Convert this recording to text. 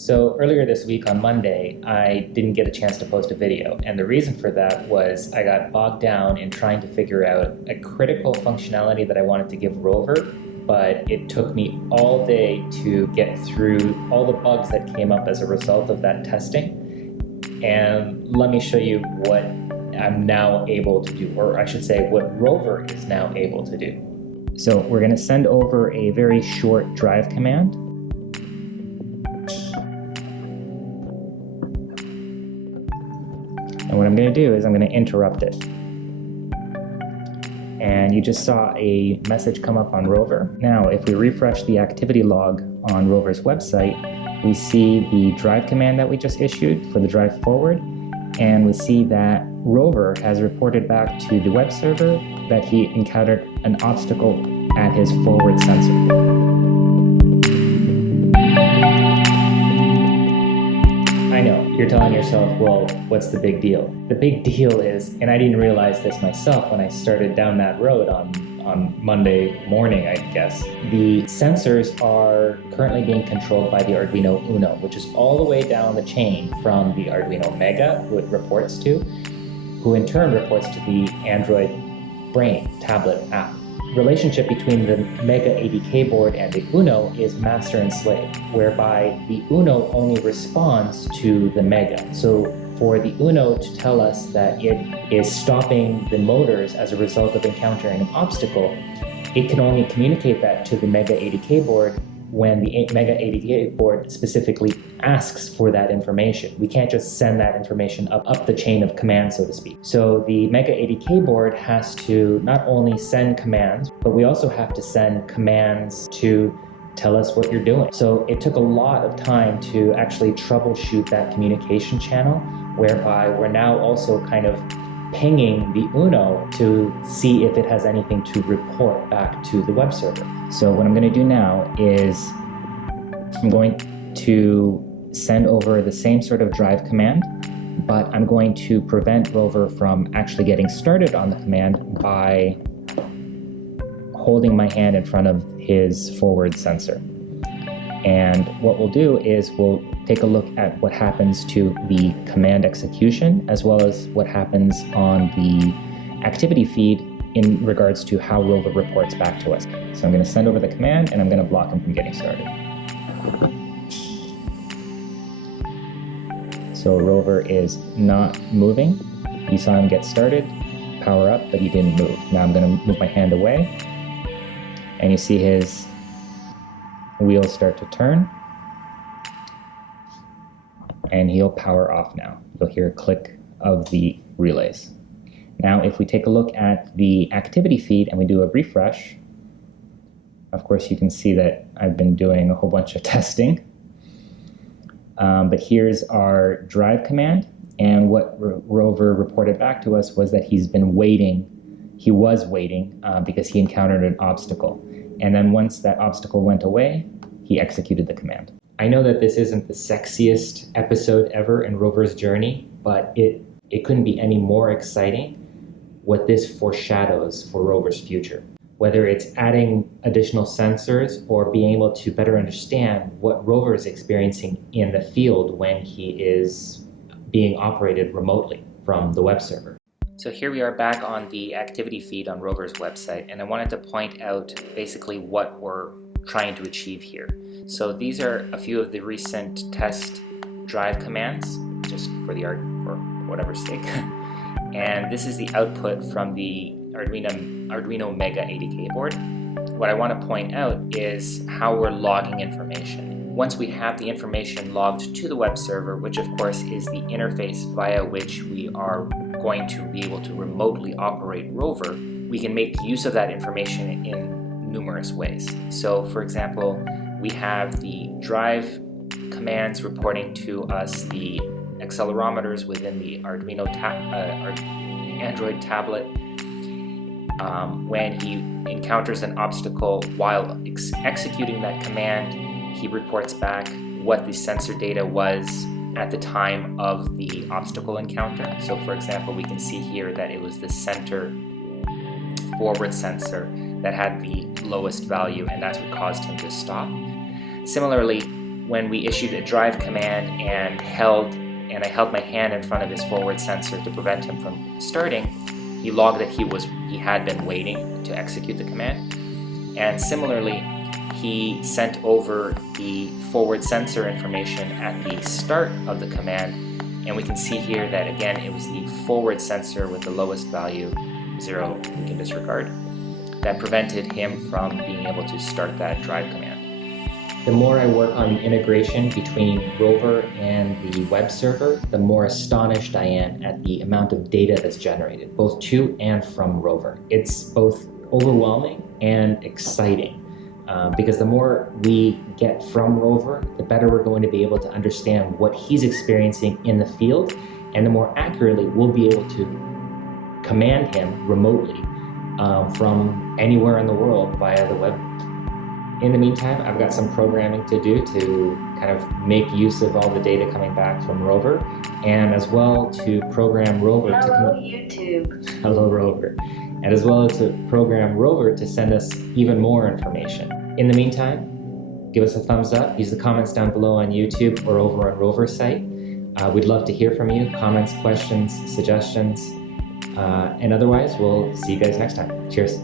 So earlier this week on Monday, I didn't get a chance to post a video, and the reason for that was I got bogged down in trying to figure out a critical functionality that I wanted to give ROVer, but it took me all day to get through all the bugs that came up as a result of that testing. And let me show you what I'm now able to do, or I should say what ROVer is now able to do. So we're going to send over a very short drive command. And what I'm going to do is I'm going to interrupt it. And you just saw a message come up on ROVer. Now, if we refresh the activity log on ROVer's website, we see the drive command that we just issued for the drive forward. And we see that ROVer has reported back to the web server that he encountered an obstacle at his forward sensor. I know, you're telling yourself, well, what's the big deal? The big deal is, and I didn't realize this myself when I started down that road on Monday morning, I guess, the sensors are currently being controlled by the Arduino Uno, which is all the way down the chain from the Arduino Mega, who it reports to, who in turn reports to the Android Brain tablet app. Relationship between the Mega ADK board and the Uno is master and slave, whereby the Uno only responds to the Mega. So for the Uno to tell us that it is stopping the motors as a result of encountering an obstacle, it can only communicate that to the Mega ADK board when the Mega ADK board specifically asks for that information. We can't just send that information up the chain of commands, so to speak. So the Mega ADK board has to not only send commands, but we also have to send commands to tell us what you're doing. So it took a lot of time to actually troubleshoot that communication channel, whereby we're now also kind of pinging the Uno to see if it has anything to report back to the web server. So what I'm going to do now is I'm going to send over the same sort of drive command, but I'm going to prevent ROVer from actually getting started on the command by holding my hand in front of his forward sensor. And what we'll do is we'll take a look at what happens to the command execution, as well as what happens on the activity feed in regards to how ROVer reports back to us. So I'm going to send over the command, and I'm going to block him from getting started. So ROVer is not moving. You saw him get started, power up, but he didn't move. Now I'm going to move my hand away, and you see his wheels start to turn, and he'll power off now. You'll hear a click of the relays. Now, if we take a look at the activity feed and we do a refresh, of course you can see that I've been doing a whole bunch of testing. But here's our drive command, and what ROVer reported back to us was that he's been waiting. He was waiting because he encountered an obstacle. And then once that obstacle went away, he executed the command. I know that this isn't the sexiest episode ever in ROVer's journey, but it couldn't be any more exciting what this foreshadows for ROVer's future. Whether it's adding additional sensors or being able to better understand what ROVer is experiencing in the field when he is being operated remotely from the web server. So here we are back on the activity feed on ROVer's website, and I wanted to point out basically what we're trying to achieve here. So these are a few of the recent test drive commands, just for the art, for whatever's sake. And this is the output from the Arduino Mega ADK board. What I want to point out is how we're logging information. Once we have the information logged to the web server, which of course is the interface via which we are going to be able to remotely operate ROVer, we can make use of that information in numerous ways. So for example, we have the drive commands reporting to us the accelerometers within the Arduino Android tablet. When he encounters an obstacle while executing that command, he reports back what the sensor data was at the time of the obstacle encounter. So for example, we can see here that it was the center forward sensor that had the lowest value, and that's what caused him to stop. Similarly, when we issued a drive command and I held my hand in front of his forward sensor to prevent him from starting, he logged that he had been waiting to execute the command. And similarly, he sent over the forward sensor information at the start of the command, and we can see here that again it was the forward sensor with the lowest value, 0, we can disregard, that prevented him from being able to start that drive command. The more I work on the integration between ROVer and the web server, the more astonished I am at the amount of data that's generated, both to and from ROVer. It's both overwhelming and exciting, because the more we get from ROVer, the better we're going to be able to understand what he's experiencing in the field, and the more accurately we'll be able to command him remotely from anywhere in the world via the web. In the meantime, I've got some programming to do to kind of make use of all the data coming back from ROVer, and as well to program ROVer Hello ROVer. And as well as to program ROVer to send us even more information. In the meantime, give us a thumbs up, use the comments down below on YouTube or over on ROVer's site. We'd love to hear from you, comments, questions, suggestions, and otherwise, we'll see you guys next time. Cheers.